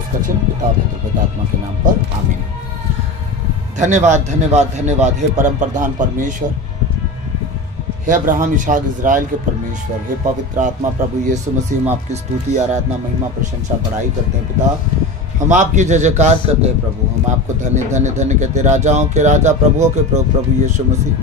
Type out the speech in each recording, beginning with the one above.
उसका चिन्ह पिता पुत्र पवित्रात्मा के नाम पर आमीन। धन्यवाद धन्यवाद धन्यवाद। हे परम प्रधान परमेश्वर, हे अब्राहम इसहाक इज़राइल के परमेश्वर, हे पवित्र आत्मा प्रभु यीशु मसीह, हम आपकी स्तुति आराधना महिमा प्रशंसा बड़ाई करते हैं पिता। हम आपकी जय जयकार करते हैं प्रभु। हम आपको धन्य धन्य धन्य कहते हैं, राजाओं के राजा प्रभुओं के प्रभु प्रभु यीशु मसीह।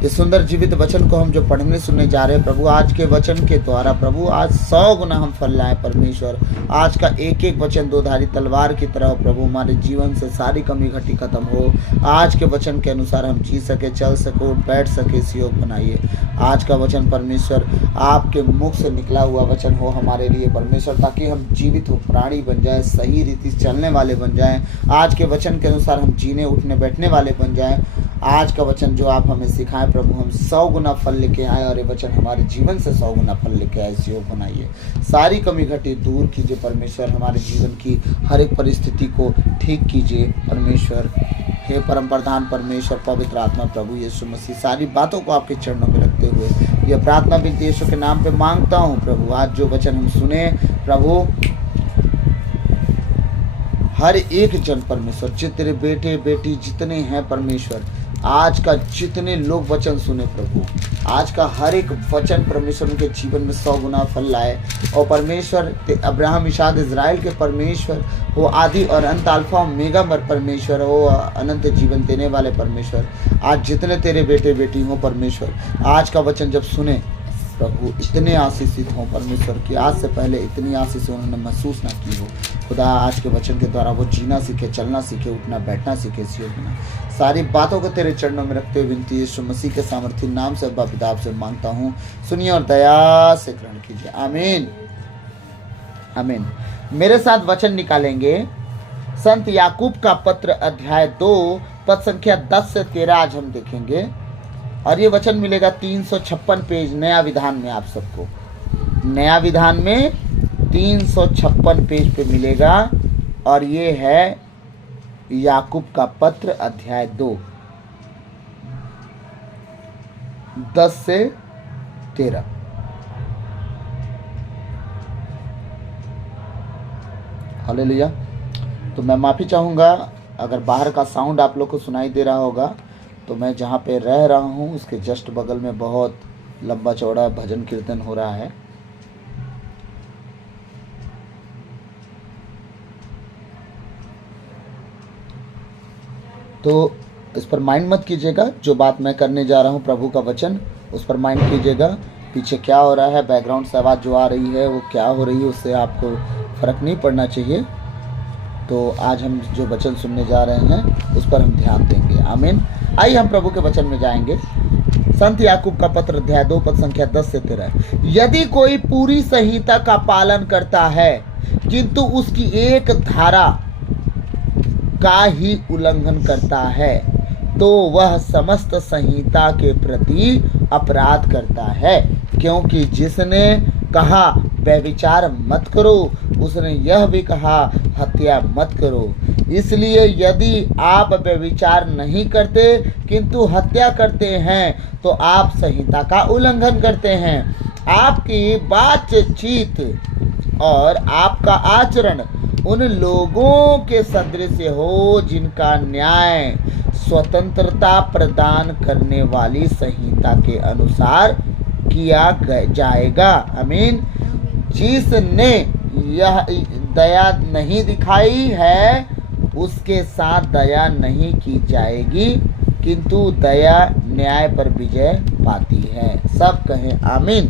इस सुंदर जीवित वचन को हम जो पढ़ने सुनने जा रहे हैं प्रभु, आज के वचन के द्वारा प्रभु आज 100 गुना हम फल लाए परमेश्वर। आज का एक एक वचन दोधारी तलवार की तरह प्रभु हमारे जीवन से सारी कमी घटी खत्म हो। आज के वचन के अनुसार हम जी सके, चल सको, बैठ सके, इस योग बनाइए। आज का वचन परमेश्वर आपके मुख से निकला हुआ वचन हो हमारे लिए परमेश्वर, ताकि हम जीवित हो, प्राणी बन जाए, सही रीति से चलने वाले बन जाएं। आज के वचन के अनुसार हम जीने उठने बैठने वाले बन जाएं। आज का वचन जो आप हमें सिखाएं प्रभु, हम 100 गुना फल लेके आए और ये वचन हमारे जीवन से 100 गुना फल लेके आए। इस योग बनाइए, सारी कमी घटी दूर कीजिए परमेश्वर, हमारे जीवन की हर एक परिस्थिति को ठीक कीजिए परमेश्वर। हे परम प्रधान परमेश्वर पवित्र आत्मा प्रभु यीशु मसीह, सारी बातों को आपके चरणों में रखते हुए यह प्रार्थना विनती यीशु के नाम पे मांगता हूँ प्रभु। आज जो वचन हम सुने प्रभु, हर एक जन परमेश्वर, जितने बेटे बेटी जितने हैं परमेश्वर, आज का जितने लोग वचन सुने प्रभु, आज का हर एक वचन परमेश्वर उनके जीवन में 100 गुना फल लाए। और परमेश्वर अब्राहम इसहाक इज़राइल के परमेश्वर हो, आदि और अंत, अल्फा ओमेगा परमेश्वर हो, अनंत जीवन देने वाले परमेश्वर, आज जितने तेरे बेटे बेटी हो परमेश्वर, आज का वचन जब सुने प्रभु इतने आशीषित हों परमेश्वर कि आज से पहले इतनी आशीष उन्होंने महसूस ना की हो। खुदा आज के वचन के द्वारा वो जीना सीखे, चलना सीखे, उठना बैठना सीखे। इस योग में सारी बातों को तेरे चरणों में रखते हुए विनती यीशु मसीह के सामर्थी नाम से अब्बा पिता से मांगता हूँ, सुनिए और दया से ग्रहण कीजिए। आमीन आमीन। मेरे साथ वचन निकालेंगे संत याकूब का पत्र अध्याय 2 पद संख्या 10 से 13 आज हम देखेंगे। और ये वचन मिलेगा 356 पेज नया विधान में। आप सबको नया विधान में 356 पेज पे मिलेगा। और ये है याकूब का पत्र अध्याय 2 10 से 13। हालेलुया। तो मैं माफ़ी चाहूँगा अगर बाहर का साउंड आप लोग को सुनाई दे रहा होगा, तो मैं जहाँ पे रह रहा हूँ उसके जस्ट बगल में बहुत लंबा चौड़ा भजन कीर्तन हो रहा है। तो इस पर माइंड मत कीजिएगा, जो बात मैं करने जा रहा हूँ प्रभु का वचन, उस पर माइंड कीजिएगा। पीछे क्या हो रहा है, बैकग्राउंड से आवाज़ जो आ रही है वो क्या हो रही है, उससे आपको फ़र्क नहीं पड़ना चाहिए। तो आज हम जो वचन सुनने जा रहे हैं उस पर हम ध्यान देंगे। आमीन। आइए हम प्रभु के वचन में जाएंगे। संत याकूब का पत्र अध्याय 2 पद संख्या 10 से 13। यदि कोई पूरी संहिता का पालन करता है किंतु उसकी एक धारा का ही उल्लंघन करता है, तो वह समस्त संहिता के प्रति अपराध करता है। क्योंकि जिसने कहा व्यभिचार मत करो, उसने यह भी कहा हत्या मत करो। इसलिए यदि आप व्यभिचार नहीं करते किंतु हत्या करते हैं तो आप संहिता का उल्लंघन करते हैं। आपकी बातचीत और आपका आचरण उन लोगों के सदृश हो जिनका न्याय स्वतंत्रता प्रदान करने वाली संहिता के अनुसार किया जाएगा। आमीन। जिसने यह दया नहीं दिखाई है उसके साथ दया नहीं की जाएगी, किंतु दया न्याय पर विजय पाती है। सब कहें आमीन।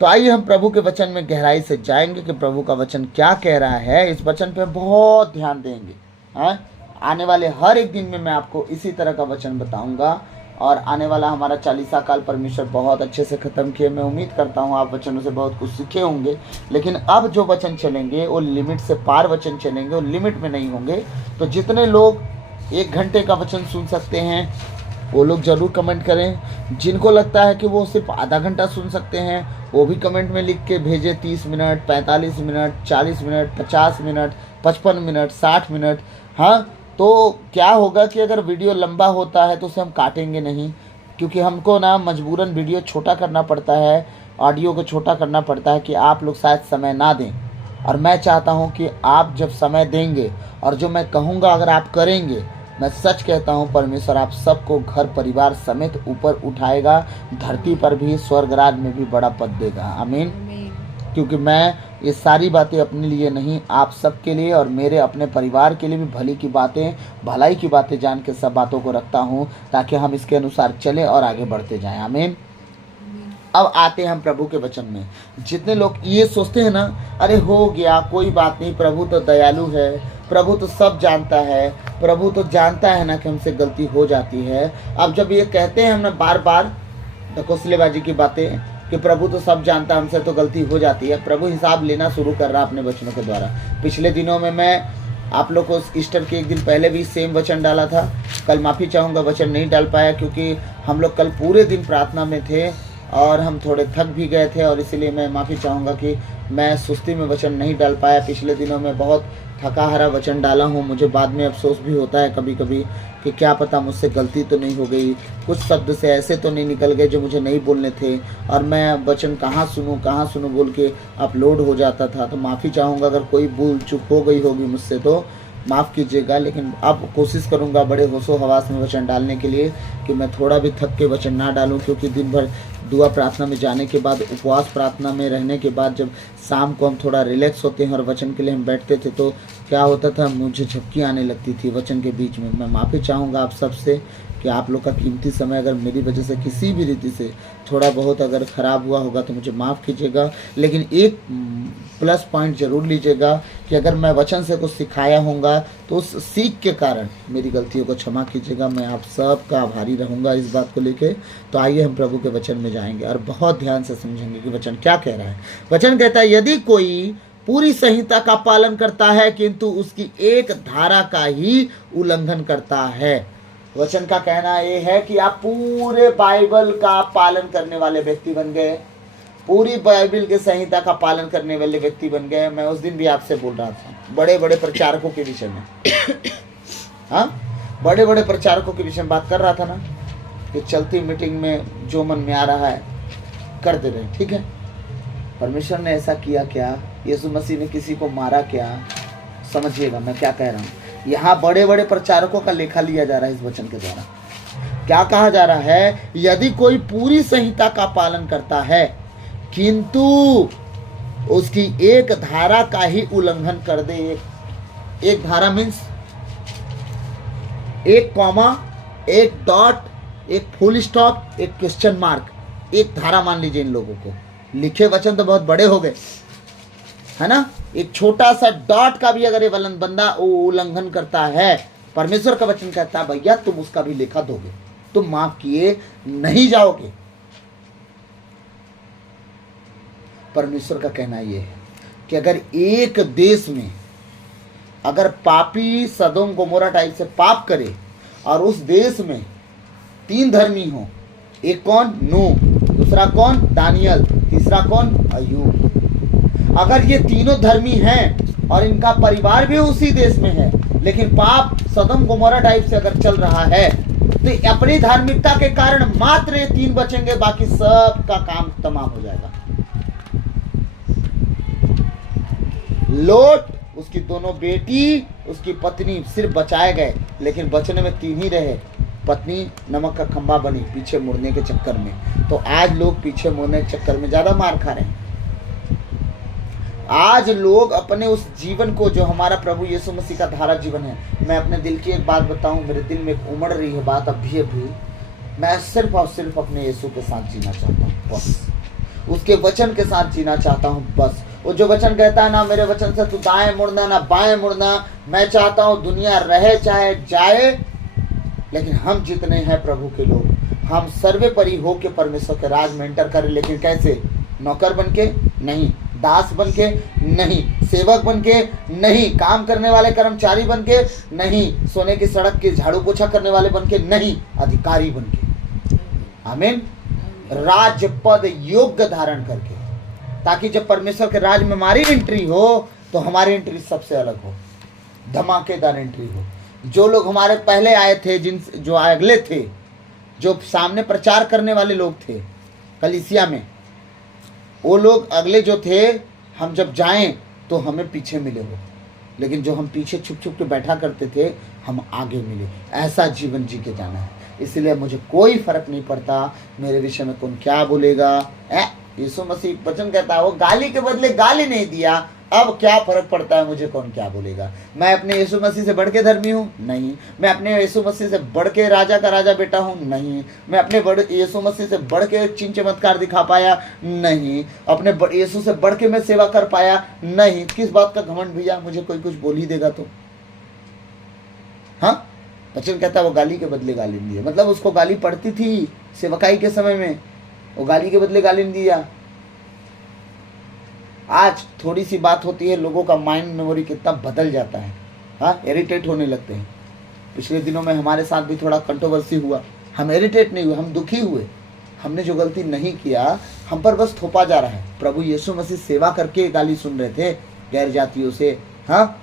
तो आइए हम प्रभु के वचन में गहराई से जाएंगे कि प्रभु का वचन क्या कह रहा है। इस वचन पे बहुत ध्यान देंगे। हाँ, आने वाले हर एक दिन में मैं आपको इसी तरह का वचन बताऊंगा। और आने वाला हमारा 40 काल परमेश्वर बहुत अच्छे से ख़त्म किए। मैं उम्मीद करता हूँ आप वचनों से बहुत कुछ सीखे होंगे। लेकिन अब जो वचन चलेंगे वो लिमिट से पार वचन चलेंगे, वो लिमिट में नहीं होंगे। तो जितने लोग 1 घंटे का वचन सुन सकते हैं वो लोग ज़रूर कमेंट करें। जिनको लगता है कि वो सिर्फ आधा घंटा सुन सकते हैं वो भी कमेंट में लिख के भेजें। 30 minute, 45 minute, 40 minute, 50 minute, 55 minute, 60 minute. हाँ, तो क्या होगा कि अगर वीडियो लंबा होता है तो उसे हम काटेंगे नहीं, क्योंकि हमको ना मजबूरन वीडियो छोटा करना पड़ता है, ऑडियो को छोटा करना पड़ता है कि आप लोग शायद समय ना दें। और मैं चाहता हूँ कि आप जब समय देंगे और जो मैं कहूँगा अगर आप करेंगे, मैं सच कहता हूँ परमेश्वर आप सबको घर परिवार समेत ऊपर उठाएगा, धरती पर भी स्वर्गराज में भी बड़ा पद देगा। आमीन। क्योंकि मैं ये सारी बातें अपने लिए नहीं, आप सबके लिए और मेरे अपने परिवार के लिए भी भली की बातें, भलाई की बातें जान के सब बातों को रखता हूँ, ताकि हम इसके अनुसार चलें और आगे बढ़ते जाएं। आमीन। अब आते हैं हम प्रभु के वचन में। जितने लोग ये सोचते हैं ना, अरे हो गया कोई बात नहीं, प्रभु तो दयालु है, प्रभु तो सब जानता है, प्रभु तो जानता है ना कि हमसे गलती हो जाती है। अब जब ये कहते हैं हमने बार बार ढकोसलेबाजी की बातें कि प्रभु तो सब जानता है, हमसे तो गलती हो जाती है, प्रभु हिसाब लेना शुरू कर रहा अपने वचनों के द्वारा। पिछले दिनों में मैं आप लोग को ईस्टर के एक दिन पहले भी सेम वचन डाला था। कल माफ़ी चाहूँगा वचन नहीं डाल पाया, क्योंकि हम लोग कल पूरे दिन प्रार्थना में थे और हम थोड़े थक भी गए थे, और इसीलिए मैं माफ़ी चाहूँगा कि मैं सुस्ती में वचन नहीं डाल पाया। पिछले दिनों में बहुत थका हारा वचन डाला हूँ। मुझे बाद में अफसोस भी होता है कभी कभी कि क्या पता मुझसे गलती तो नहीं हो गई, कुछ शब्द से ऐसे तो नहीं निकल गए जो मुझे नहीं बोलने थे, और मैं वचन कहाँ सुनूँ बोल के अपलोड हो जाता था। तो माफ़ी चाहूँगा अगर कोई भूल चूक हो गई होगी मुझसे तो माफ़ कीजिएगा। लेकिन अब कोशिश करूँगा बड़े होशो हवास में वचन डालने के लिए, कि मैं थोड़ा भी थक के वचन ना डालूँ। क्योंकि दिन भर दुआ प्रार्थना में जाने के बाद, उपवास प्रार्थना में रहने के बाद, जब शाम को हम थोड़ा रिलैक्स होते हैं और वचन के लिए हम बैठते थे, तो क्या होता था, मुझे झपकी आने लगती थी वचन के बीच में। मैं माफ़ी चाहूँगा आप सबसे कि आप लोग का कीमती समय अगर मेरी वजह से किसी भी रीति से थोड़ा बहुत अगर ख़राब हुआ होगा तो मुझे माफ़ कीजिएगा। लेकिन एक प्लस पॉइंट ज़रूर लीजिएगा कि अगर मैं वचन से कुछ सिखाया होगा तो उस सीख के कारण मेरी गलतियों को क्षमा कीजिएगा। मैं आप सब का आभारी रहूँगा इस बात को लेके। तो आइए हम प्रभु के वचन में जाएंगे और बहुत ध्यान से समझेंगे कि वचन क्या कह रहा है। वचन कहता है, यदि कोई पूरी संहिता का पालन करता है किंतु उसकी एक धारा का ही उल्लंघन करता है। वचन का कहना ये है कि आप पूरे बाइबल का पालन करने वाले व्यक्ति बन गए, पूरी बाइबल के संहिता का पालन करने वाले व्यक्ति बन गए। मैं उस दिन भी आपसे बोल रहा था बड़े बड़े प्रचारकों के विषय में हाँ, बड़े बड़े प्रचारकों के विषय में बात कर रहा था ना, कि चलती मीटिंग में जो मन में आ रहा है कर दे रहे, ठीक है। परमेश्वर ने ऐसा किया क्या? यीशु मसीह ने किसी को मारा क्या? समझिएगा मैं क्या कह रहा हूँ। यहाँ बड़े बड़े प्रचारकों का लेखा लिया जा रहा है इस वचन के द्वारा। क्या कहा जा रहा है? यदि कोई पूरी संहिता का पालन करता है किंतु उसकी एक धारा का ही उल्लंघन कर दे। एक धारा मीन्स एक कॉमा, एक डॉट, एक फुल स्टॉप, एक क्वेश्चन मार्क, एक धारा मान लीजिए इन लोगों को। लिखे वचन तो बहुत बड़े हो गए है ना। एक छोटा सा डॉट का भी अगर ये बंदा उल्लंघन करता है, परमेश्वर का वचन कहता है भैया तुम उसका भी लेखा दोगे, तुम माफ किए नहीं जाओगे। परमेश्वर का कहना यह है कि अगर एक देश में अगर पापी सदोम गोमोरा टाइप से पाप करे और उस देश में 3 धर्मी हो, एक कौन? नूह, दूसरा कौन? दानियल, तीसरा कौन? अय्यूब। अगर ये तीनों धर्मी हैं और इनका परिवार भी उसी देश में है, लेकिन पाप सदोम गोमोरा टाइप से अगर चल रहा है, तो अपनी धार्मिकता के कारण मात्र ये 3 बचेंगे, बाकी सब का काम तमाम हो जाएगा। लोट, उसकी दोनों बेटी, उसकी पत्नी सिर्फ बचाए गए, लेकिन बचने में 3 ही रहे। पत्नी नमक का खंभा बनी पीछे मुड़ने के चक्कर में। तो आज लोग पीछे मुड़ने के चक्कर में ज्यादा मार खा रहे हैं। आज लोग अपने उस जीवन को, जो हमारा प्रभु यीशु मसीह का धारा जीवन है, मैं अपने दिल की एक बात बताऊं, मेरे दिल में एक उमड़ रही है बात अभी मैं सिर्फ और सिर्फ अपने यीशु के साथ जीना चाहता हूँ, बस उसके वचन के साथ जीना चाहता हूँ। बस वो जो वचन कहता है ना, मेरे वचन से तू दाएं मुड़ना ना बाएं मुड़ना। मैं चाहता हूँ दुनिया रहे चाहे जाए, लेकिन हम जितने हैं प्रभु के लोग, हम सर्वोपरि हो के परमेश्वर के राज में एंटर करें। लेकिन कैसे? नौकर बन के नहीं, दास बन के नहीं, सेवक बन के नहीं, काम करने वाले कर्मचारी बन के नहीं, सोने की सड़क के झाड़ू पोछा करने वाले बन के नहीं, अधिकारी बन के। आमीन। राज पद योग्य धारण करके, ताकि जब परमेश्वर के राज में हमारी एंट्री हो तो हमारी एंट्री सबसे अलग हो, धमाकेदार एंट्री हो। जो लोग हमारे पहले आए थे, जो अगले थे, जो सामने प्रचार करने वाले लोग थे कलीसिया में, वो लोग अगले जो थे, हम जब जाएं तो हमें पीछे मिले हो, लेकिन जो हम पीछे छुप छुप के बैठा करते थे हम आगे मिले। ऐसा जीवन जी के जाना है। इसलिए मुझे कोई फर्क नहीं पड़ता मेरे विषय में कौन क्या बोलेगा। यीशु मसीह वचन कहता है वो गाली के बदले गाली नहीं दिया, अब क्या फर्क पड़ता है मुझे कौन क्या बोलेगा। मैं अपने यीशु मसीह से बढ़ के धर्मी हूँ? नहीं। मैं अपने यीशु मसीह से बढ़ के राजा का राजा बेटा हूँ? नहीं। मैं अपने यीशु मसीह से बढ़ के चिन्ह चमत्कार दिखा पाया? नहीं। अपने यीशु से बढ़ के मैं सेवा कर पाया? नहीं। किस बात का घमंड भैया, मुझे कोई कुछ बोल ही देगा तो। हाँ, वचन कहता है वो गाली के बदले गाली नहीं दिया, मतलब उसको गाली पड़ती थी सेवकाई के समय में, वो गाली के बदले गाली नहीं दिया। आज थोड़ी सी बात होती है लोगों का माइंड मेमोरी कितना बदल जाता है। हाँ, इरिटेट होने लगते हैं। पिछले दिनों में हमारे साथ भी थोड़ा कंट्रोवर्सी हुआ। हम इरिटेट नहीं हुए, हम दुखी हुए। हमने जो गलती नहीं किया हम पर बस थोपा जा रहा है। प्रभु यीशु मसीह सेवा करके गाली सुन रहे थे गैर जातियों से। हाँ,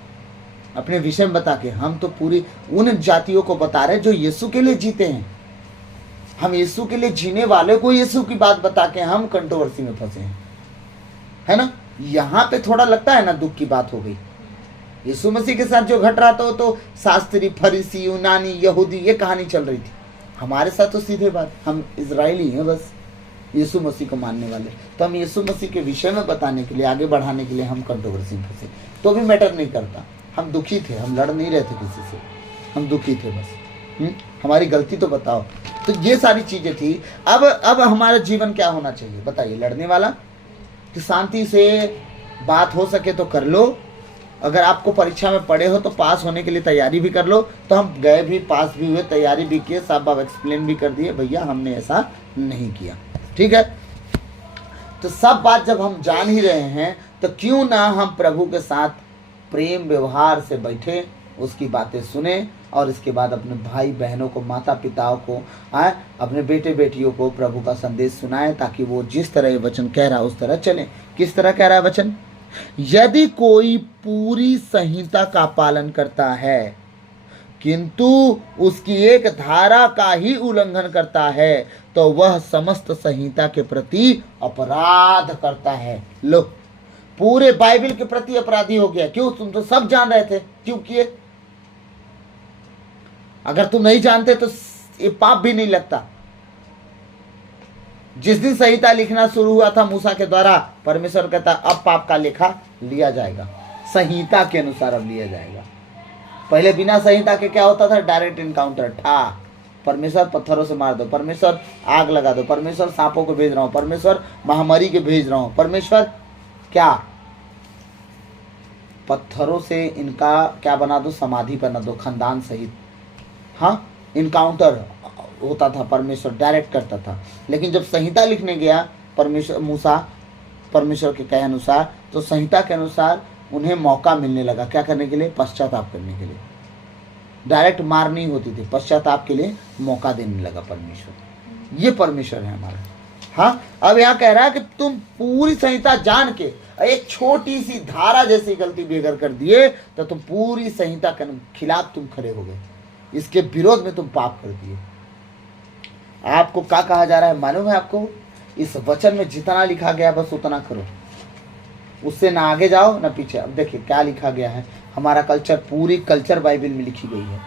अपने विषय में बता के हम तो पूरी उन जातियों को बता रहे जो यीशु के लिए जीते हैं। हम यीशु के लिए जीने वाले को यीशु की बात बता के हम कंट्रोवर्सी में फंसे हैं, है ना। यहाँ पे थोड़ा लगता है ना दुख की बात हो गई। यीशु मसीह के साथ जो घट रहा था तो शास्त्री, फरीसी, यूनानी, यहूदी ये कहानी चल रही थी। हमारे साथ तो सीधे बात, हम इजरायली हैं बस, यीशु मसीह को मानने वाले। तो हम यीशु मसीह के विषय में बताने के लिए, आगे बढ़ाने के लिए हम कंट्रोवर्सी में फंसे, तो भी मैटर नहीं करता। हम दुखी थे, हम लड़ नहीं रहे थे किसी से, हम दुखी थे बस। हमारी गलती तो बताओ। तो ये सारी चीजें थी। अब हमारा जीवन क्या होना चाहिए बताइए? लड़ने वाला, कि शांति से बात हो सके तो कर लो। अगर आपको परीक्षा में पढ़े हो तो पास होने के लिए तैयारी भी कर लो। तो हम गए भी, पास भी हुए, तैयारी भी किए, सब आप एक्सप्लेन भी कर दिए, भैया हमने ऐसा नहीं किया, ठीक है। तो सब बात जब हम जान ही रहे हैं तो क्यों ना हम प्रभु के साथ प्रेम व्यवहार से बैठे, उसकी बातें सुने और इसके बाद अपने भाई बहनों को, माता पिताओं को, अपने बेटे बेटियों को प्रभु का संदेश सुनाएं, ताकि वो जिस तरह ये वचन कह रहा है उस तरह चलें। किस तरह कह रहा है वचन? यदि कोई पूरी संहिता का पालन करता है किंतु उसकी एक धारा का ही उल्लंघन करता है तो वह समस्त संहिता के प्रति अपराध करता है। लो, पूरे बाइबल के प्रति अपराधी हो गया। क्यों? तुम तो सब जान रहे थे, क्यों किए? अगर तुम नहीं जानते तो ये पाप भी नहीं लगता। जिस दिन संहिता लिखना शुरू हुआ था मूसा के द्वारा, परमेश्वर कहता अब पाप का लेखा लिया जाएगा, संहिता के अनुसार अब लिया जाएगा। पहले बिना संहिता के क्या होता था? डायरेक्ट इनकाउंटर, ठा, परमेश्वर पत्थरों से मार दो, परमेश्वर आग लगा दो, परमेश्वर सांपों को भेज रहा हूं, परमेश्वर महामारी के भेज रहा हूं, परमेश्वर क्या पत्थरों से इनका क्या बना दो, समाधि बना दो, खानदान सहित। हाँ, इनकाउंटर होता था, परमेश्वर डायरेक्ट करता था। लेकिन जब संहिता लिखने गया परमेश्वर, मूसा परमेश्वर के कहे अनुसार, तो संहिता के अनुसार उन्हें मौका मिलने लगा क्या करने के लिए? पश्चाताप करने के लिए। डायरेक्ट मार नहीं होती थी, पश्चाताप के लिए मौका देने लगा परमेश्वर। ये परमेश्वर है हमारा। हाँ, अब यहाँ कह रहा है कि तुम पूरी संहिता जान के एक छोटी सी धारा जैसी गलती भी अगर कर दिए तो तुम पूरी संहिता के खिलाफ तुम खड़े हो गए, इसके विरोध में तुम पाप कर दिए। आपको क्या कहा जा रहा है मालूम है? आपको इस वचन में जितना लिखा गया बस उतना करो, उससे ना आगे जाओ ना पीछे। अब देखिए क्या लिखा गया है। हमारा कल्चर, पूरी कल्चर बाइबल में लिखी गई है।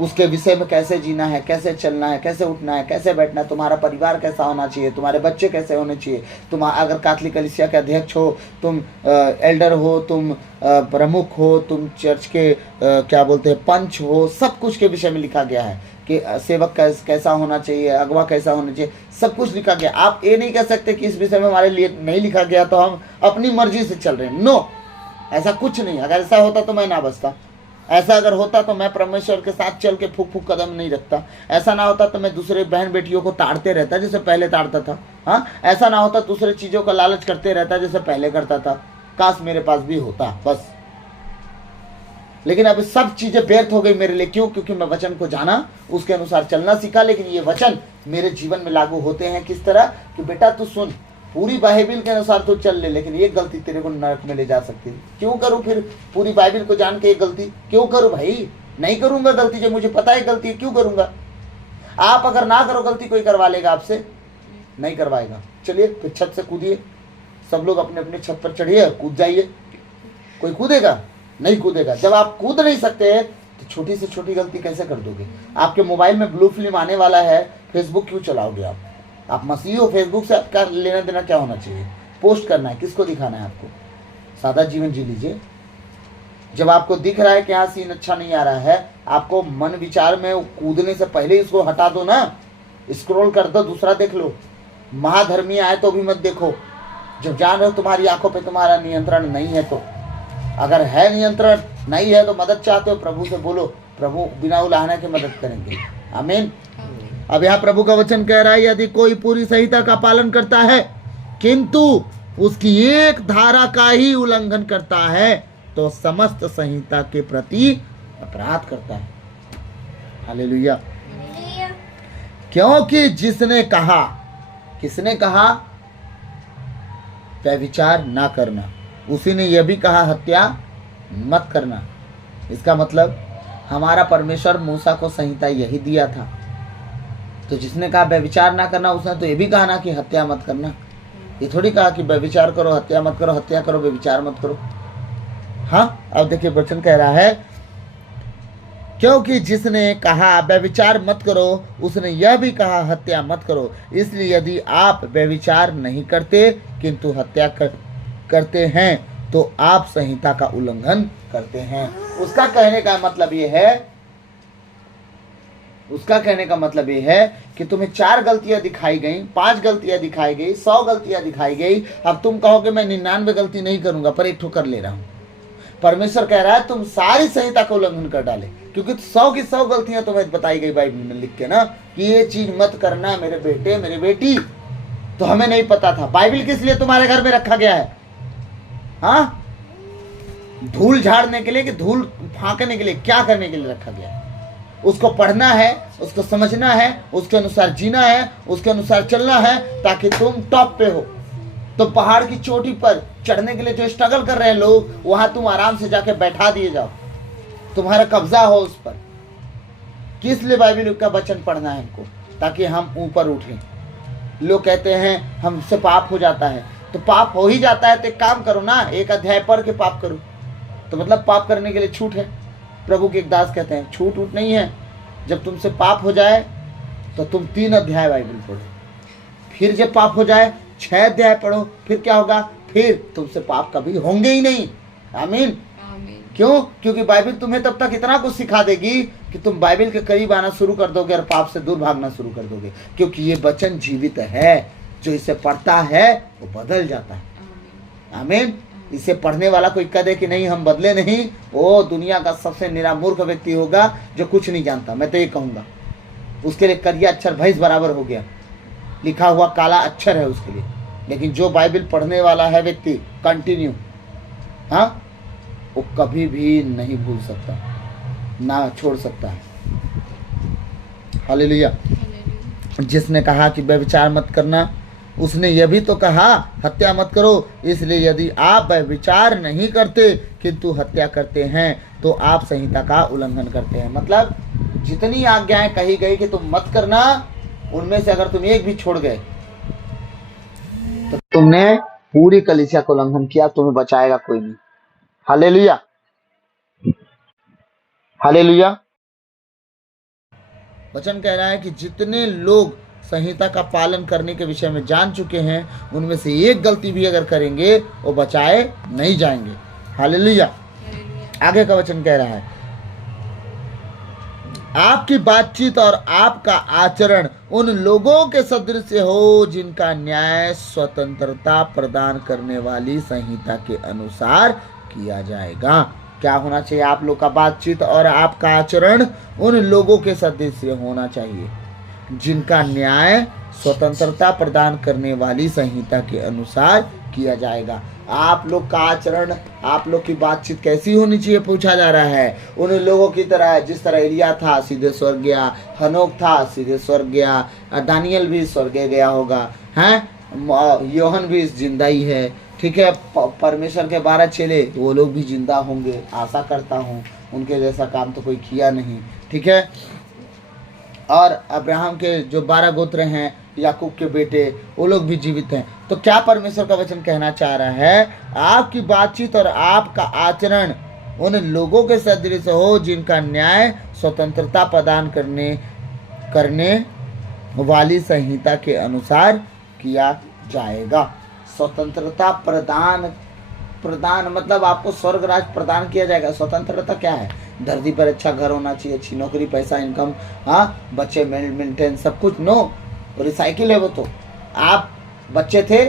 उसके विषय में कैसे जीना है, कैसे चलना है, कैसे उठना है, कैसे बैठना है, तुम्हारा परिवार कैसा होना चाहिए, तुम्हारे बच्चे कैसे होने चाहिए, तुम अगर कैथोलिक कलीसिया के अध्यक्ष हो, तुम एल्डर हो, तुम प्रमुख हो, तुम चर्च के क्या बोलते हैं पंच हो, सब कुछ के विषय में लिखा गया है कि सेवक कैसा होना चाहिए, अगवा कैसा होना चाहिए, सब कुछ लिखा गया। आप ये नहीं कह सकते कि इस विषय में हमारे लिए नहीं लिखा गया तो हम अपनी मर्जी से चल रहे हैं। नो, ऐसा कुछ नहीं। अगर ऐसा होता तो मैं ना बचता। ऐसा अगर होता तो मैं परमेश्वर के साथ चल के फूक फूक कदम नहीं रखता। ऐसा ना होता तो मैं दूसरे बहन बेटियों को ताड़ते रहता जैसे पहले ताड़ता था। हाँ, ऐसा ना होता दूसरे चीज़ों का लालच करते रहता जैसे पहले करता था। काश मेरे पास भी होता बस। लेकिन अब सब चीज़ें व्यर्थ हो गई मेरे लिए। क्यों? क्योंकि मैं वचन को जाना, उसके अनुसार चलना सीखा। लेकिन ये वचन मेरे जीवन में लागू होते हैं किस तरह कि बेटा तू सुन, पूरी बाइबल के अनुसार तो चल ले, लेकिन ये गलती तेरे को नरक में ले जा सकती है। क्यों करूं फिर? पूरी बाइबल को जान के ये गलती क्यों करूं भाई? नहीं करूंगा गलती, जब मुझे पता है गलती है, क्यों करूंगा? आप अगर ना करो गलती, कोई करवा लेगा आपसे? नहीं करवाएगा। चलिए फिर छत से कूदिए, सब लोग अपने अपने छत पर चढ़िए, कूद जाइए। कोई कूदेगा? नहीं कूदेगा। जब आप कूद नहीं सकते तो छोटी से छोटी गलती कैसे कर दोगे? आपके मोबाइल में ब्लू फिल्म आने वाला है, फेसबुक क्यों चलाओगे आप मसीही हो, फेसबुक से आपका लेना देना क्या होना चाहिए? पोस्ट करना है, किसको दिखाना है आपको? सादा जीवन जी लीजिए। जब आपको दिख रहा है कि हाँ सीन अच्छा नहीं आ रहा है, आपको मन विचार में कूदने से पहले ही उसको हटा दो ना, स्क्रॉल कर दो, दूसरा देख लो। महाधर्मी आए तो भी मत देखो, जब जान रहे हो तुम्हारी आंखों पे तुम्हारा नियंत्रण नहीं है तो। अगर है नियंत्रण नहीं है तो मदद चाहते हो, प्रभु से बोलो, प्रभु बिना उलाहना के मदद करेंगे। आमीन। अब यहाँ प्रभु का वचन कह रहा है, यदि कोई पूरी संहिता का पालन करता है किंतु उसकी एक धारा का ही उल्लंघन करता है तो समस्त संहिता के प्रति अपराध करता है। हालेलुया। क्योंकि जिसने कहा, किसने कहा? व्यभिचार ना करना, उसी ने यह भी कहा हत्या मत करना। इसका मतलब हमारा परमेश्वर मूसा को संहिता यही दिया था, तो जिसने कहा व्यभिचार ना करना, उसने तो ये भी कहा ना कि हत्या मत करना। ये थोड़ी कहा कि व्यभिचार करो हत्या मत करो, हत्या करो व्यभिचार मत करो। हाँ, अब देखिए वचन कह रहा है, क्योंकि जिसने कहा व्यभिचार मत करो, उसने यह भी कहा हत्या मत करो। इसलिए यदि आप व्यभिचार नहीं करते किंतु हत्या करते हैं तो आप संहिता का उल्लंघन करते हैं। उसका कहने का मतलब ये है कि तुम्हें 4 गलतियां दिखाई गई, 5 गलतियां दिखाई गई, 100 गलतियां दिखाई गई। अब तुम कहोगे मैं 99 गलती नहीं करूंगा पर एक ठोकर ले रहा हूं। परमेश्वर कह रहा है तुम सारी संहिता का उल्लंघन कर डाले, क्योंकि 100 की 100 गलतियां तुम्हें बताई गई बाइबल में लिख के ना कि ये चीज मत करना मेरे बेटे मेरे बेटी। तो हमें नहीं पता था। बाइबल किस लिए तुम्हारे घर में रखा गया है? हाँ, धूल झाड़ने के लिए कि धूल फांकने के लिए? क्या करने के लिए रखा गया है? उसको पढ़ना है, उसको समझना है, उसके अनुसार जीना है, उसके अनुसार चलना है, ताकि तुम टॉप पे हो। तो पहाड़ की चोटी पर चढ़ने के लिए जो स्ट्रगल कर रहे हैं लोग, वहां तुम आराम से जाके बैठा दिए जाओ, तुम्हारा कब्जा हो उस पर। किस लिए बाइबल का वचन पढ़ना है हमको? ताकि हम ऊपर उठें। लोग कहते हैं हमसे पाप हो जाता है, तो पाप हो ही जाता है तो एक काम करो ना, एक अध्याय पढ़ के पाप करो। तो मतलब पाप करने के लिए छूट है। प्रभु के एक दास कहते हैं छूट उठ नहीं है। जब तुमसे पाप हो जाए तो तुम 3 अध्याय बाइबल पढ़ो, फिर जब पाप हो जाए 6 अध्याय पढ़ो, फिर क्या होगा? फिर तुमसे पाप कभी होंगे ही नहीं। आमीन। क्यों? क्योंकि बाइबल तुम्हें तब तक इतना कुछ सिखा देगी कि तुम बाइबल के करीब आना शुरू कर दोगे और पाप से दूर भागना शुरू कर दोगे। क्योंकि ये वचन जीवित है, जो इसे पढ़ता है वो बदल जाता है। आमीन। इसे पढ़ने वाला कोई कहे कि नहीं हम बदले नहीं, वो दुनिया का सबसे निरामूर्ख व्यक्ति होगा जो कुछ नहीं जानता। मैं तो ये कहूँगा उसके लिए करिया अक्षर भैंस बराबर हो गया, लिखा हुआ काला अक्षर है उसके लिए। लेकिन जो बाइबल पढ़ने वाला है व्यक्ति कंटिन्यू, हाँ, वो कभी भी नहीं भूल सकता, ना छोड़ सकता है। हालेलुया। जिसने कहा कि व्यभिचार मत करना, उसने यह भी तो कहा हत्या मत करो। इसलिए यदि आप व्यभिचार नहीं करते किंतु हत्या करते हैं तो आप संहिता का उल्लंघन करते हैं। मतलब जितनी आज्ञाएं कही गई कि तुम मत करना, उनमें से अगर तुम एक भी छोड़ गए तो तुमने पूरी कलीसिया का उल्लंघन किया, तुम्हें बचाएगा कोई नहीं। Hallelujah, hallelujah. वचन कह रहा है कि जितने लोग संहिता का पालन करने के विषय में जान चुके हैं, उनमें से एक गलती भी अगर करेंगे वो बचाए नहीं जाएंगे। हालेलुया। आगे का वचन कह रहा है, आपकी बातचीत और आपका आचरण उन लोगों के सदृश हो जिनका न्याय स्वतंत्रता प्रदान करने वाली संहिता के अनुसार किया जाएगा। क्या होना चाहिए? आप लोग का बातचीत और आपका आचरण उन लोगों के सदृश होना चाहिए जिनका न्याय स्वतंत्रता प्रदान करने वाली संहिता के अनुसार किया जाएगा। आप लोग का आचरण, आप लोग की बातचीत कैसी होनी चाहिए पूछा जा रहा है। उन लोगों की तरह जिस तरह एलिया था सीधे स्वर्ग गया, हनोक था सीधे स्वर्ग गया, दानियल भी स्वर्ग गया होगा, हैं, योहन भी जिंदा ही है, ठीक है। परमेश्वर के 12 चेले वो लोग भी जिंदा होंगे, आशा करता हूँ। उनके जैसा काम तो कोई किया नहीं, ठीक है। और अब्राहम के जो 12 गोत्र हैं, याकूब के बेटे, वो लोग भी जीवित हैं। तो क्या परमेश्वर का वचन कहना चाह रहा है? आपकी बातचीत और आपका आचरण उन लोगों के सदृश हो जिनका न्याय स्वतंत्रता प्रदान करने वाली संहिता के अनुसार किया जाएगा। स्वतंत्रता प्रदान मतलब आपको स्वर्ग राज प्रदान किया जाएगा। स्वतंत्रता क्या है? धरती पर अच्छा घर होना चाहिए, अच्छी नौकरी, पैसा, इनकम, हाँ, बच्चे मेंटेन, सब कुछ। नो, रिसाइकिल है वो। तो आप बच्चे थे,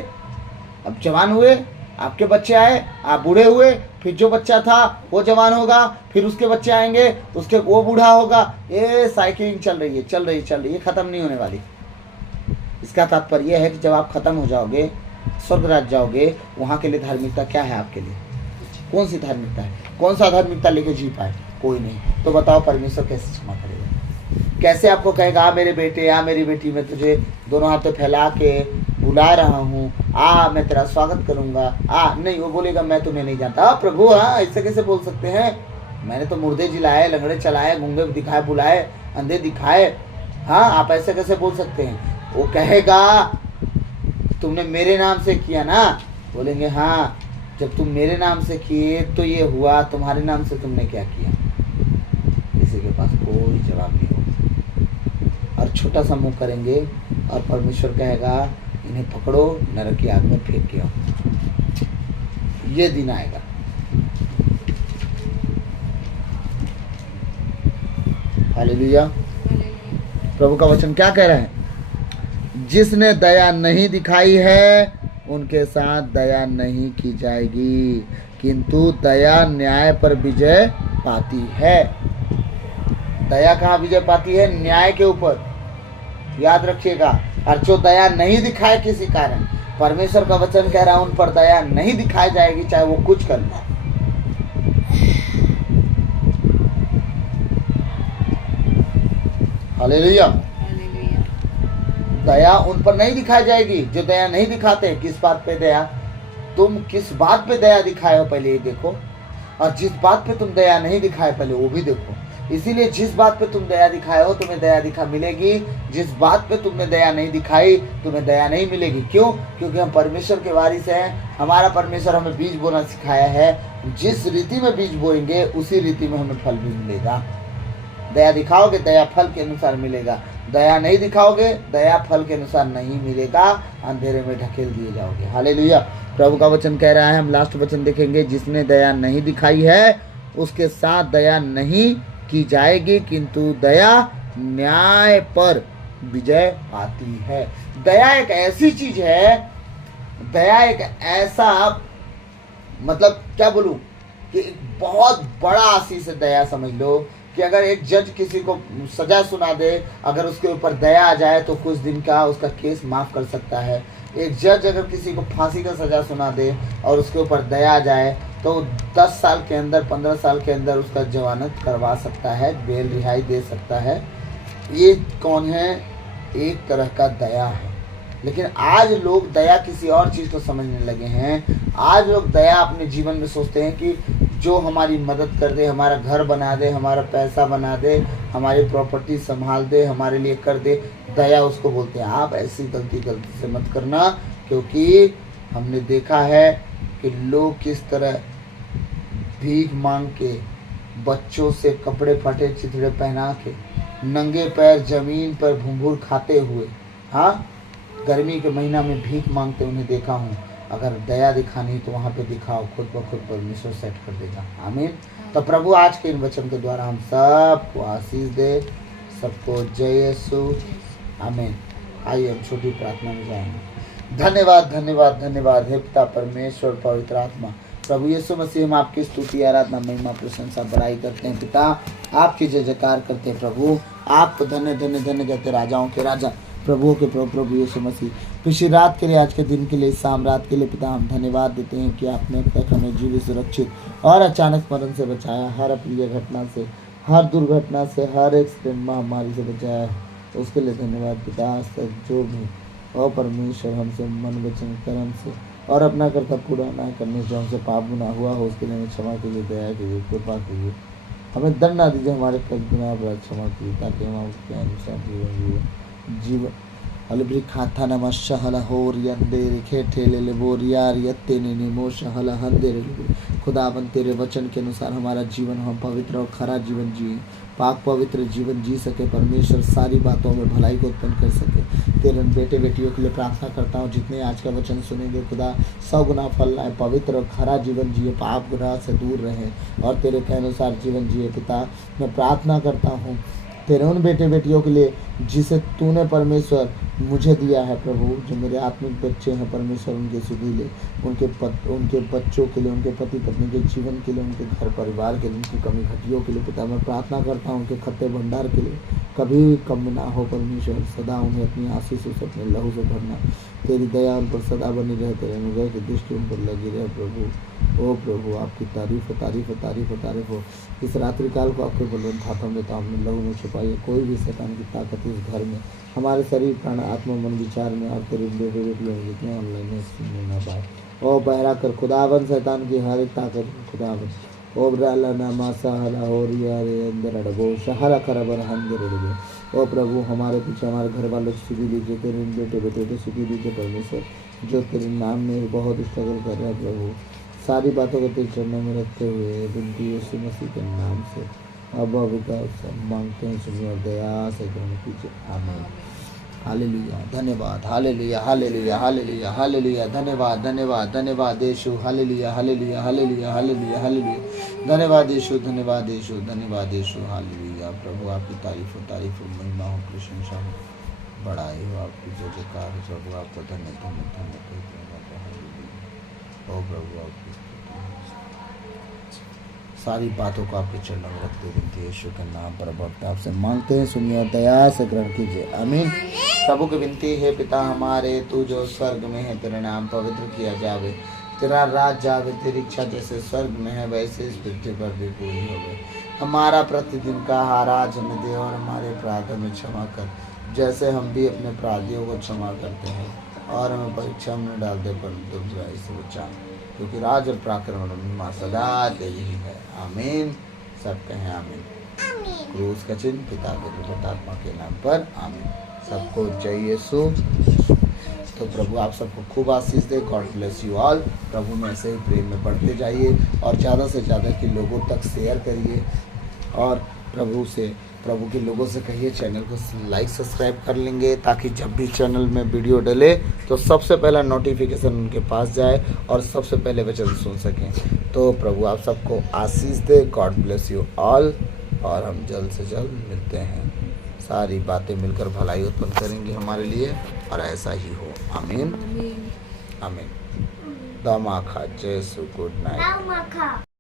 अब जवान हुए, आपके बच्चे आए, आप बूढ़े हुए, फिर जो बच्चा था वो जवान होगा, फिर उसके बच्चे आएंगे, उसके वो बूढ़ा होगा। ये साइकिलिंग चल रही है, ये खत्म नहीं होने वाली। इसका तात्पर्य है कि जब आप खत्म हो जाओगे, स्वर्ग राज जाओगे, वहां के लिए धार्मिकता क्या है आपके लिए? कौन सी धार्मिकता है? कौन सा धार्मिकता लेके जी पाए? कोई नहीं। तो बताओ परमेश्वर कैसे क्षमा करेगा? कैसे आपको कहेगा, आ मेरे बेटे, आ मेरी बेटी, मैं तुझे दोनों हाथों फैला के बुला रहा हूँ, आ मैं तेरा स्वागत करूंगा। नहीं, वो बोलेगा मैं तुम्हें नहीं जानता। प्रभु, हाँ, ऐसे कैसे बोल सकते हैं? मैंने तो मुर्दे जिलाए, लंगड़े चलाए, गूंगे दिखाए, बुलाए, अंधे दिखाए, हाँ, आप ऐसे कैसे बोल सकते हैं? वो कहेगा तुमने मेरे नाम से किया ना। बोलेंगे हाँ, जब तुम मेरे नाम से किए तो ये हुआ, तुम्हारे नाम से तुमने क्या किया? किसी के पास कोई जवाब नहीं होगा। और छोटा सा मुंह करेंगे और परमेश्वर कहेगा इन्हें पकड़ो, नरक की आग में फेंक के आओ। ये दिन आएगा। हालेलुया। प्रभु का वचन क्या कह रहा है? जिसने दया नहीं दिखाई है उनके साथ दया नहीं की जाएगी, किंतु दया न्याय पर विजय पाती है। दया कहाँ विजय पाती है? न्याय के ऊपर। याद रखिएगा। और जो दया नहीं दिखाए किसी कारण, परमेश्वर का वचन कह रहा है उन पर दया नहीं दिखाई जाएगी, चाहे वो कुछ कर ले। हालेलुया। दया उन पर नहीं दिखाई जाएगी जो दया नहीं दिखाते। किस बात पे दया? तुम किस बात पे दया दिखाए हो पहले ये देखो, और जिस बात पे तुम दया नहीं दिखाए पहले वो भी देखो। इसीलिए जिस बात पे तुम दया दिखाए हो तुम्हें दया दिखा मिलेगी, जिस बात पे तुमने दया नहीं दिखाई तुम्हें दया नहीं मिलेगी। क्यों? क्योंकि हम परमेश्वर के वारिस हैं। हमारा परमेश्वर हमें बीज बोना सिखाया है। जिस रीति में बीज बोएंगे उसी रीति में हमें फल भी मिलेगा। दया दिखाओगे, दया फल के अनुसार मिलेगा। दया नहीं दिखाओगे, दया फल के अनुसार नहीं मिलेगा, अंधेरे में ढकेल दिए जाओगे। हालेलुया। प्रभु का वचन कह रहा है, हम लास्ट वचन देखेंगे, जिसने दया नहीं दिखाई है उसके साथ दया नहीं की जाएगी, किंतु दया न्याय पर विजय पाती है। दया एक ऐसी चीज है, दया एक ऐसा, मतलब क्या बोलूं, कि एक बहुत बड़ा आशीष है दया। समझ लो कि अगर एक जज किसी को सजा सुना दे, अगर उसके ऊपर दया आ जाए तो कुछ दिन का उसका केस माफ कर सकता है। एक जज अगर किसी को फांसी का सजा सुना दे और उसके ऊपर दया आ जाए तो 10 साल के अंदर, 15 साल के अंदर उसका जमानत करवा सकता है, बेल रिहाई दे सकता है। ये कौन है? एक तरह का दया है। लेकिन आज लोग दया किसी और चीज़ को समझने लगे हैं। आज लोग दया अपने जीवन में सोचते हैं कि जो हमारी मदद कर दे, हमारा घर बना दे, हमारा पैसा बना दे, हमारी प्रॉपर्टी संभाल दे, हमारे लिए कर दे, दया उसको बोलते हैं। आप ऐसी गलती से मत करना, क्योंकि हमने देखा है कि लोग किस तरह भीख मांग के, बच्चों से कपड़े फटे चिथड़े पहना के, नंगे पैर जमीन पर भूंभूर खाते हुए, हाँ, गर्मी के महीना में भीख मांगते उन्हें देखा हूँ। अगर दया दिखानी तो वहाँ पे दिखाओ, खुद ब खुद परमेश्वर सेट कर देगा। आमीन। तो प्रभु आज के इन वचन के द्वारा हम सबको आशीष दे, सबको जय यीशु। आमीन। आइए हम छोटी प्रार्थना में जाएंगे। धन्यवाद धन्यवाद धन्यवाद हे पिता परमेश्वर पवित्र आत्मा, प्रभु यीशु मसीह, हम आपकी स्तुति आराधना महिमा प्रशंसा बड़ाई करते हैं। पिता आपकी जय जयकार करते हैं। प्रभु आप तो धन्य धन्य धन्य कहते, राजाओं के राजा, प्रभुओं के प्रभु, प्रभु यीशु मसीह। पिछली रात के लिए, आज के दिन के लिए, शाम रात के लिए पिता हम धन्यवाद देते हैं कि आपने अब तक हमें जीवित, सुरक्षित और अचानक मरण से बचाया, हर अप्रिय घटना से, हर दुर्घटना से, हर एक्सीडेंट महामारी से बचाया। उसके लिए धन्यवाद पिता। आज तक जो भी और परमेश्वर हमसे मन वचन कर्म से और अपना कर्तव्य पूरा न करने से हमसे पाप गुनाह हुआ हो, उसके लिए क्षमा कीजिए, दया कीजिए, कृपा कीजिए। हमें दंड ना दीजिए, हमारे गुनाह अपराध क्षमा कीजिए, ताकि हम आपके अनुसार जीवन अलब्री खाता नमस्या हला होर यंदेर खेठे ले ले बोर यार यत्ते ने निमोश हला हंदेर। खुदावन तेरे वचन के अनुसार हमारा जीवन हम पवित्र और खरा जीवन जिए, पाक पवित्र जीवन जी सके। परमेश्वर सारी बातों में भलाई को उत्पन्न कर सके। तेरे बेटे बेटियों के लिए प्रार्थना करता हूँ, जितने आज का वचन सुनेंगे खुदा 100 गुना फल लाए, पवित्र और खरा जीवन जिए, पाप गुनाह से दूर रहें और तेरे के अनुसार जीवन जिए। पिता मैं प्रार्थना करता हूँ तेरे उन बेटे बेटियों के लिए जिसे तूने परमेश्वर मुझे दिया है प्रभु, जो मेरे आत्मिक बच्चे हैं परमेश्वर, उनके सुधी ले, उनके बच्चों के लिए, उनके पति पत्नी के जीवन के लिए, उनके घर परिवार के लिए, उनकी कमी घटियों के लिए पिता मैं प्रार्थना करता हूँ। उनके खत्ते भंडार के लिए कभी भी कम ना हो परमेश्वर, सदा उन्हें अपनी आशीषों से अपने लहू से भरना। तेरी दया उन पर सदा बनी रहे, तेरे अनुग्रह की दृष्टि उन पर लगी रहे प्रभु। ओ प्रभु आपकी तारीफ हो, तारीफ हो, तारीफ हो, तारीफ हो। इस रात्रि काल को आपके बलवंत हाथों में तो आपने लहू में छुपाई। कोई भी शैतान की ताकत इस घर में, हमारे शरीर प्राण आत्मा मन विचार में और तेरे बेटे बेटियों में जितने ऑनलाइन है सुनने ना पाए ओ बहरा कर खुदावन शैतान की हर एक ताकत खुदावन ओ ब्राला नामा सहला हो रिया रे अंदर अड़बो सहरा खरबर हंदर अड़बो। ओ प्रभु हमारे पीछे हमारे घर वालों को सुधी दीजिए, तेरे बेटे बेटे को सुधी दीजिए परमेश्वर, जो तेरे नाम में बहुत स्ट्रगल कर रहे हैं प्रभु। सारी बातों को तेरे चरणों में रखते हुए बिनती यीशु मसीह के नाम से अब विकास मांगते हैं, सुनिए और दया से ग्रहण कीजिए, आमीन। हालेलुया, धन्यवाद, हालेलुया, हालेलुया, हालेलुया, हालेलुया, धन्यवाद, धन्यवाद, धन्यवाद Yeshu, hallelujah, hallelujah, hallelujah, hallelujah, hallelujah, धन्यवाद यीशु, धन्यवाद यीशु, धन्यवाद यीशु, हालेलुया। प्रभु आपकी तारीफ हो, महिमा हो, प्रशंसा हो, बड़ाई हो, आपकी जय जयकार हो प्रभु, आपको धन्य धन्य धन्य कहते हैं। ओ प्रभु आपकी सारी बातों को आपके चरणों में रखते विनती यीशु के नाम पर भक्त आपसे मांगते हैं, सुनिए और दया से ग्रहण कीजिए, आमीन। प्रभु की विनती है, पिता हमारे तू जो स्वर्ग में है, तेरा नाम पवित्र किया जावे, तेरा राज जावे, तेरी इच्छा जैसे स्वर्ग में है वैसे इस पृथ्वी पर भी पूरी होवे। हमारा प्रतिदिन का आहार आज हमें दे और हमारे अपराध हमें क्षमा कर, जैसे हम भी अपने अपराधियों को क्षमा करते हैं, और हमें परीक्षा में डाल दे पर दुर्बुराई से बचा, क्योंकि राज और पराक्रम और महिमा सदा तेरी ही है, आमीन। सब कहें आमीन। क्रूस का चिन्ह पिता पुत्र आत्मा के नाम पर, आमीन। सबको जय यीशु। तो प्रभु आप सबको खूब आशीष दे, गॉड ब्लेस यू ऑल। प्रभु में ऐसे ही प्रेम में बढ़ते जाइए और ज़्यादा से ज़्यादा के लोगों तक शेयर करिए, और प्रभु के लोगों से कहिए चैनल को लाइक सब्सक्राइब कर लेंगे, ताकि जब भी चैनल में वीडियो डले तो सबसे पहला नोटिफिकेशन उनके पास जाए और सबसे पहले वचन सुन सकें। तो प्रभु आप सबको आशीष दे, गॉड ब्लेस यू ऑल, और हम जल्द से जल्द मिलते हैं। सारी बातें मिलकर भलाई उत्पन्न करेंगी हमारे लिए, और ऐसा ही हो, आमीन आमीन। दामाखा जय सु गुड नाइट।